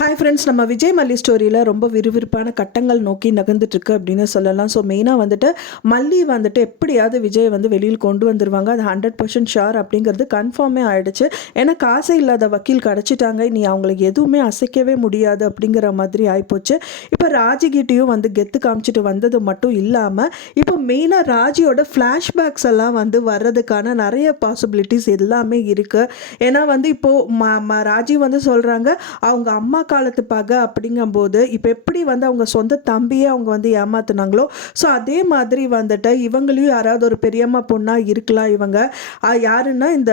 Hi friends நம்ம விஜய் மல்லி ஸ்டோரியில் ரொம்ப விறுவிறுப்பான கட்டங்கள் நோக்கி நகர்ந்துட்டுருக்கு அப்படின்னு சொல்லலாம். ஸோ மெயினாக வந்துட்டு மல்லி வந்துட்டு எப்படியாவது விஜய் வந்து வெளியில் கொண்டு வந்துருவாங்க. அது ஹண்ட்ரட் பர்சன்ட் ஷார் அப்படிங்கிறது கன்ஃபார்மே ஆகிடுச்சு ஏன்னா காசே இல்லாத வக்கீல் கிடச்சிட்டாங்க. நீ அவங்களுக்கு எதுவுமே அசைக்கவே முடியாது அப்படிங்கிற மாதிரி ஆகிப்போச்சு இப்போ ராஜிகிட்டையும் வந்து கெத்து காமிச்சிட்டு வந்தது மட்டும் இல்லாமல் இப்போ மெயினாக ராஜியோட ஃப்ளாஷ்பேக்ஸ் எல்லாம் வந்து வர்றதுக்கான நிறைய பாசிபிலிட்டிஸ் எல்லாமே இருக்குது ஏன்னா வந்து இப்போது ம ம ராஜி வந்து சொல்கிறாங்க அவங்க அம்மா காலத்து பகை அப்படிங்கும்போது இப்போ எப்படி வந்து அவங்க சொந்த தம்பியே அவங்க வந்து ஏமாத்துனாங்களோ? ஸோ அதே மாதிரி வந்துட்டு இவங்களையும் யாராவது ஒரு பெரியம்மா பொண்ணாக இருக்கலாம் இவங்க. யாருன்னா இந்த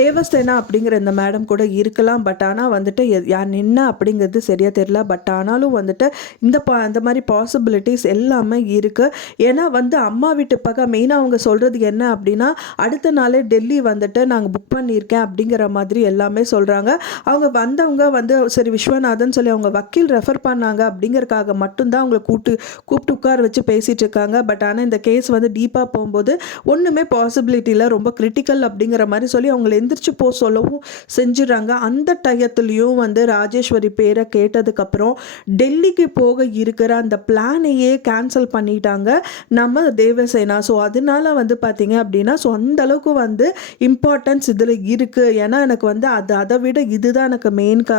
தேவஸ்தேனா அப்படிங்கிற இந்த மேடம் கூட இருக்கலாம். பட் ஆனால் வந்துட்டு யார் நின்ன அப்படிங்கிறது சரியாக தெரியல. பட் ஆனாலும் வந்துட்டு இந்த பா அந்த மாதிரி பாசிபிலிட்டிஸ் எல்லாமே இருக்குது ஏன்னா வந்து அம்மா வீட்டு பக்கம் மெயினாக அவங்க சொல்கிறது என்ன அப்படின்னா அடுத்த நாளே டெல்லி வந்துட்டு நாங்கள் புக் பண்ணியிருக்கேன் அப்படிங்கிற மாதிரி எல்லாமே சொல்கிறாங்க அவங்க வந்தவங்க வந்து சரி விஸ்வநாதன் சொல்லி அவங்க வக்கீல் ரெஃபர் பண்ணாங்க அப்படிங்கிறக்காக மட்டும்தான் அவங்களை கூப்பிட்டு கூப்பிட்டு உட்கார வச்சு பேசிகிட்டு இருக்காங்க. பட் ஆனால் இந்த கேஸ் வந்து டீப்பாக போகும்போது ஒன்றுமே பாசிபிலிட்டியில் ரொம்ப கிரிட்டிக்கல் அப்படிங்கிற மாதிரி சொல்லி அவங்கள எந்திரிச்சு போக சொல்லவும் செஞ்சிடறாங்க. அந்த டயத்துலேயும் வந்து ராஜேஸ்வரி பேரை கேட்டதுக்கப்புறம் டெல்லிக்கு போக இருக்கிற அந்த பிளானையே கேன்சல் பண்ணிட்டாங்க நம்ம தேவசேனா. ஸோ அதனால வந்து பார்த்தீங்க அப்படின்னா ஸோ அந்த அளவுக்கு வந்து இம்பார்ட்டன்ஸ் இதில் இருக்குது ஏன்னா எனக்கு வந்து அது அதை விட இதுதான் எனக்கு மெயின் கா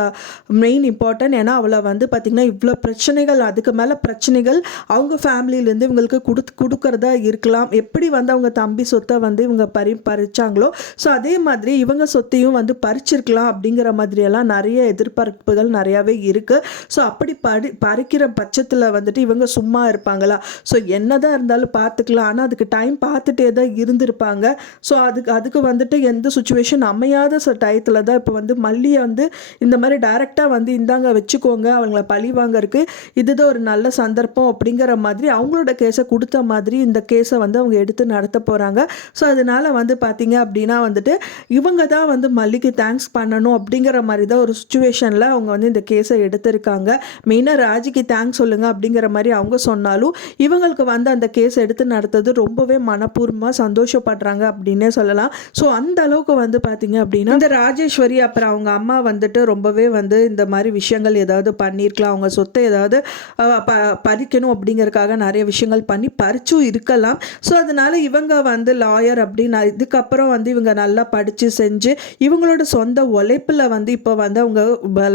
மெயின் இம்பார்ட்டன்ட் ஏன்னா அவளை வந்து பார்த்திங்கன்னா இவ்வளோ பிரச்சனைகள் அதுக்கு மேலே பிரச்சனைகள் அவங்க ஃபேமிலியிலேருந்து இவங்களுக்கு கொடுத்து கொடுக்கறதா இருக்கலாம். எப்படி வந்து அவங்க தம்பி சொத்தை வந்து இவங்க பறி பறிச்சாங்களோ ஸோ அதே மாதிரி இவங்க சொத்தையும் வந்து பறிச்சிருக்கலாம் அப்படிங்கிற மாதிரியெல்லாம் நிறைய எதிர்பார்ப்புகள் நிறையாவே இருக்குது ஸோ அப்படி பறி பறிக்கிற பட்சத்தில் வந்துட்டு இவங்க சும்மா இருப்பாங்களா? ஸோ என்னதான் இருந்தாலும் பார்த்துக்கலாம் ஆனால் அதுக்கு டைம் பார்த்துட்டே தான் இருந்திருப்பாங்க. ஸோ அதுக்கு அதுக்கு வந்துட்டு எந்த சுச்சுவேஷன் அமையாத ச டயத்தில் தான் இப்போ வந்து மல்லியை வந்து இந்த மாதிரி டைரெக்டாக வந்து இந்தாங்க வச்சுக்கோங்க. அவங்கள பழி வாங்கறதுக்கு இதுதான் ஒரு நல்ல சந்தர்ப்பம் அப்படிங்கிற மாதிரி அவங்களோட கேஸை கொடுத்த மாதிரி இந்த கேஸை வந்து அவங்க எடுத்து நடத்த போகிறாங்க ஸோ அதனால வந்து பார்த்திங்க அப்படின்னா வந்துட்டு இவங்க தான் வந்து மல்லிக்கு தேங்க்ஸ் பண்ணணும் அப்படிங்கிற மாதிரி தான் ஒரு சுச்சுவேஷனில் அவங்க வந்து இந்த கேஸை எடுத்திருக்காங்க. மெயினாக ராஜிக்கு தேங்க்ஸ் சொல்லுங்கள் அப்படிங்கிற மாதிரி அவங்க சொன்னாலும் இவங்களுக்கு வந்து அந்த கேஸ் எடுத்து நடத்தது ரொம்பவே மனப்பூர்வமாக சந்தோஷப்படுறாங்க அப்படின்னே சொல்லலாம். ஸோ அந்த அளவுக்கு வந்து பார்த்திங்க அப்படின்னா இந்த ராஜேஸ்வரி அப்புறம் அவங்க அம்மா வந்துட்டு ரொம்பவே வந்து இந்த மாதிரி விஷயங்கள் ஏதாவது பண்ணியிருக்கலாம் அவங்க சொத்தை ஏதாவது ப பறிக்கணும் அப்படிங்கிறதுக்காக நிறைய விஷயங்கள் பண்ணி பறிச்சும் இருக்கலாம். ஸோ அதனால இவங்க வந்து லாயர் அப்படின்னு இதுக்கப்புறம் வந்து இவங்க நல்லா படித்து செஞ்சு இவங்களோட சொந்த உழைப்பில் வந்து இப்போ வந்து அவங்க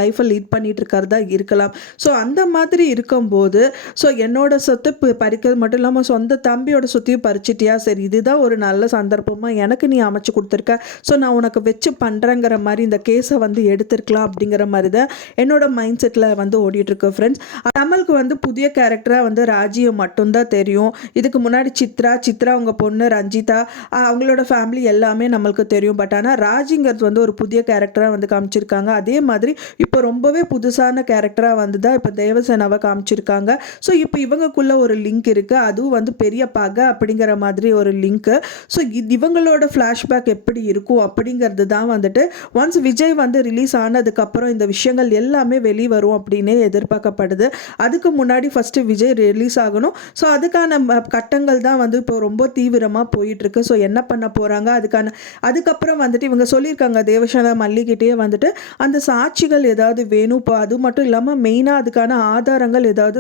லைஃப்பை லீட் பண்ணிகிட்டு இருக்கிறதா இருக்கலாம். ஸோ அந்த மாதிரி இருக்கும்போது ஸோ என்னோட சொத்தை பறிக்கிறது மட்டும் இல்லாமல் சொந்த தம்பியோட சொத்தையும் பறிச்சிட்டியா? சரி இதுதான் ஒரு நல்ல சந்தர்ப்பமாக எனக்கு நீ அமைச்சு கொடுத்துருக்க. ஸோ நான் உனக்கு வச்சு பண்ணுறேங்கிற மாதிரி இந்த கேஸை வந்து எடுத்திருக்கலாம் அப்படிங்கிற மாதிரி தான் என்னோட மைண்ட் செட்டில் வந்து ஓடிட்டுருக்கு ஃப்ரெண்ட்ஸ் கமலுக்கு வந்து புதிய கேரக்டராக வந்து ராஜியை மட்டும்தான் தெரியும். இதுக்கு முன்னாடி சித்ரா சித்ரா அவங்க பொண்ணு ரஞ்சிதா அவங்களோட ஃபேமிலி எல்லாமே நம்மளுக்கு தெரியும். பட் ஆனால் ராஜிங்கிறது வந்து ஒரு புதிய கேரக்டராக வந்து காமிச்சிருக்காங்க. அதே மாதிரி இப்போ ரொம்பவே புதுசான கேரக்டராக வந்து தான் இப்போ தேவசேனாவை காமிச்சிருக்காங்க. ஸோ இப்போ இவங்கக்குள்ள ஒரு லிங்க் இருக்குது அதுவும் வந்து பெரிய பகை அப்படிங்கிற மாதிரி ஒரு லிங்க்கு ஸோ இவங்களோட ஃப்ளாஷ்பேக் எப்படி இருக்கும் அப்படிங்கிறது தான் வந்துட்டு ஒன்ஸ் விஜய் வந்து ரிலீஸ் ஆனதுக்கப்புறம் இந்த விஷயங்கள் எல்லாம் வெளி வரும் அப்படின்னே எதிர்பார்க்கப்படுது. அதுக்கு முன்னாடி ஃபஸ்ட்டு விஜய் ரிலீஸ் ஆகணும். ஸோ அதுக்கான கட்டங்கள் தான் வந்து இப்போ ரொம்ப தீவிரமாக போயிட்டுருக்கு. ஸோ என்ன பண்ண போகிறாங்க அதுக்கான அதுக்கப்புறம் வந்துட்டு இவங்க சொல்லியிருக்காங்க தேவசானா மல்லிகிட்டே வந்துட்டு அந்த சாட்சிகள் ஏதாவது வேணும். இப்போ அது மட்டும் இல்லாமல் மெயினாக அதுக்கான ஆதாரங்கள் ஏதாவது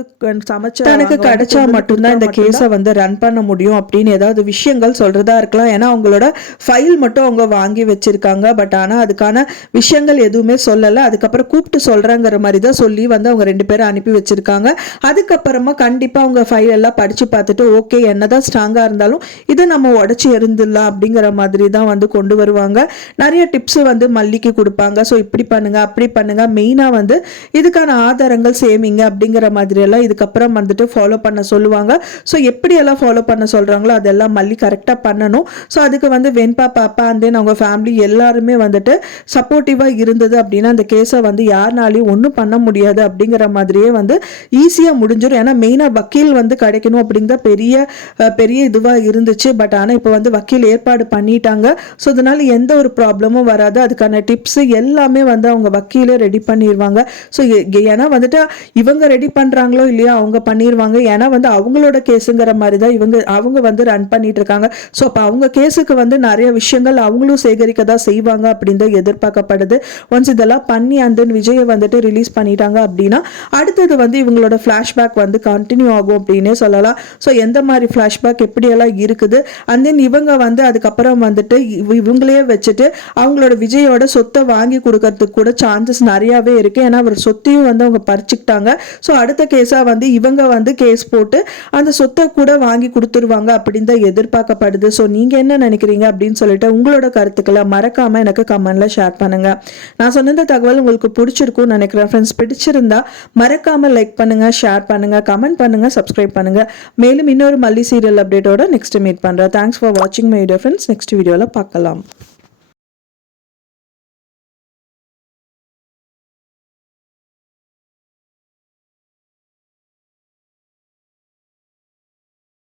சமைச்ச தனக்கு கிடைச்சா மட்டும்தான் இந்த கேஸை வந்து ரன் பண்ண முடியும் அப்படின்னு ஏதாவது விஷயங்கள் சொல்கிறதா இருக்கலாம். ஏன்னா அவங்களோட ஃபைல் மட்டும் அவங்க வாங்கி வச்சிருக்காங்க. பட் ஆனால் அதுக்கான விஷயங்கள் எதுவுமே சொல்லலை. அதுக்கப்புறம் கூப்பிட்டு சொல்கிறாங்கிற மாதிரி தான் சொல்லி வந்து அவங்க ரெண்டு பேரும் அனுப்பி வச்சிருக்காங்க. அதுக்கப்புறமா கண்டிப்பாக அவங்க ஃபைல் எல்லாம் படித்து பார்த்துட்டு ஓகே என்னதான் ஸ்ட்ராங்காக இருந்தாலும் இதை நம்ம உடச்சி எறிந்துடலாம் அப்படிங்கிற மாதிரி தான் வந்து கொண்டு வருவாங்க. நிறைய டிப்ஸ் வந்து மல்லிக்கு கொடுப்பாங்க. ஸோ இப்படி பண்ணுங்க அப்படி பண்ணுங்க. மெயினாக வந்து இதுக்கான ஆதாரங்கள் சேமிங்க அப்படிங்கிற மாதிரி எல்லாம் இதுக்கப்புறம் வந்துட்டு ஃபாலோ பண்ண சொல்லுவாங்க. ஸோ எப்படியெல்லாம் ஃபாலோ பண்ண சொல்கிறாங்களோ அதெல்லாம் மல்லி கரெக்டாக பண்ணணும். ஸோ அதுக்கு வந்து வெண்பா பாப்பா அண்ட் தென் அவங்க ஃபேமிலி எல்லாருமே வந்துட்டு சப்போர்ட்டிவாக இருந்தது அப்படின்னா அந்த கேஸை வந்து வழி ஒன்றும் பண்ண முடியாது அப்படிங்கிற மாதிரியே வந்து ஈஸியாக முடிஞ்சிடும் ஏன்னா மெயினாக வக்கீல் வந்து கிடைக்கணும் அப்படிங்கிற பெரிய பெரிய இதுவாக இருந்துச்சு. பட் ஆனால் இப்போ வந்து வக்கீல் ஏற்பாடு பண்ணிட்டாங்க. ஸோ அதனால எந்த ஒரு ப்ராப்ளமும் வராது. அதுக்கான டிப்ஸ் எல்லாமே வந்து அவங்க வக்கீலே ரெடி பண்ணிடுவாங்க ஸோ ஏன்னா வந்துட்டு இவங்க ரெடி பண்ணுறாங்களோ இல்லையா அவங்க பண்ணிடுவாங்க ஏன்னா வந்து அவங்களோட கேஸுங்கிற மாதிரி தான் இவங்க அவங்க வந்து ரன் பண்ணிட்டு இருக்காங்க ஸோ அப்போ அவங்க கேஸுக்கு வந்து நிறைய விஷயங்கள் அவங்களும் சேகரிக்க தான் செய்வாங்க அப்படின்னு தான் எதிர்பார்க்கப்படுது. ஒன்ஸ் இதெல்லாம் பண்ணி அந்த விஜயை வந்து வந்துட்டு ரிலீஸ் பண்ணிட்டாங்க அப்படின்னா அடுத்தது வந்து இவங்களோட ஃப்ளாஷ்பேக் வந்து கண்டினியூ ஆகும் அப்படின்னே சொல்லலாம். ஸோ எந்த மாதிரி ஃப்ளாஷ்பேக் எப்படியெல்லாம் இருக்குது? அண்ட் தென் இவங்க வந்து அதுக்கப்புறம் வந்துட்டு இவ- இவங்களையே வச்சுட்டு அவங்களோட விஜயோட சொத்தை வாங்கி கொடுக்கறதுக்கு கூட சான்சஸ் நிறையாவே இருக்கு. ஏன்னா அவர் சொத்தையும் வந்து அவங்க பறிச்சுக்கிட்டாங்க. ஸோ அடுத்த கேஸாக வந்து இவங்க வந்து கேஸ் போட்டு அந்த சொத்தை கூட வாங்கி கொடுத்துருவாங்க அப்படின்னு தான் எதிர்பார்க்கப்படுது. ஸோ நீங்கள் என்ன நினைக்கிறீங்க அப்படின்னு சொல்லிட்டு உங்களோட கருத்துக்களை மறக்காமல் எனக்கு கமெண்ட்ல ஷேர் பண்ணுங்க. நான் சொன்ன தகவல் உங்களுக்கு பிடிச்சிருக்கும். பிடிச்சிருக்கும்னு நினைக்கிறேன் ஃப்ரெண்ட்ஸ் பிடிச்சிருந்தா மறக்காம லைக் பண்ணுங்க ஷேர் பண்ணுங்க கமெண்ட் பண்ணுங்க சப்ஸ்கிரைப் பண்ணுங்க. மேலும் இன்னொரு மல்லி சீரியல் அப்டேட்டோட நெக்ஸ்ட் மீட் பண்றேன். தேங்க்ஸ் ஃபார் வாட்சிங் மை வீடியோ ஃப்ரெண்ட்ஸ் நெக்ஸ்ட் வீடியோவில் பார்க்கலாம்.